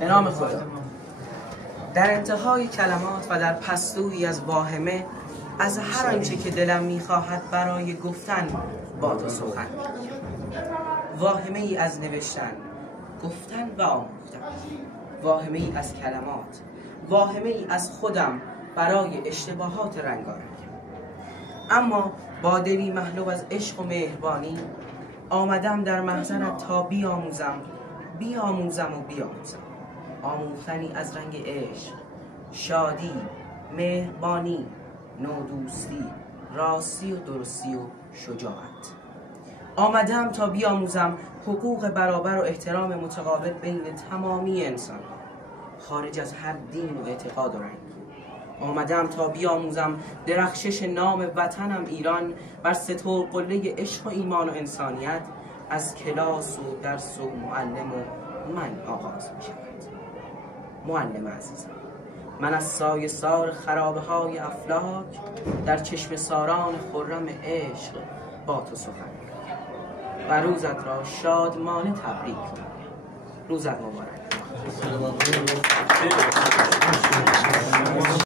به نام خدا. در انتهای کلمات و در پستویی از واهمه، از هر آنچه که دلم میخواهد برای گفتن با تو سخن. واهمه ای از نوشتن، گفتن و آموختن. واهمه ای از کلمات، واهمه ای از خودم برای اشتباهات رنگارنگ. اما با دلی محلو از عشق و مهربانی آمدم در محضرت تا بیاموزم و بیاموزم. آموختنی از رنگ عشق، شادی، مهربانی، نودوستی، راستی و درستی و شجاعت. آمدم تا بیاموزم حقوق برابر و احترام متقابل بین تمامی انسان، خارج از هر دین و اعتقاد و رنگ. آمدم تا بیاموزم درخشش نام وطنم ایران بر ستور قله عشق و ایمان و انسانیت از کلاس و درس و معلم و من آغاز می شود. معلم عزیزم، من از سایه سار خرابه های افلاک در چشم ساران خرم عشق با تو سخن میگویم و روزت را شادمانه تبریک میگویم. روزت مبارک.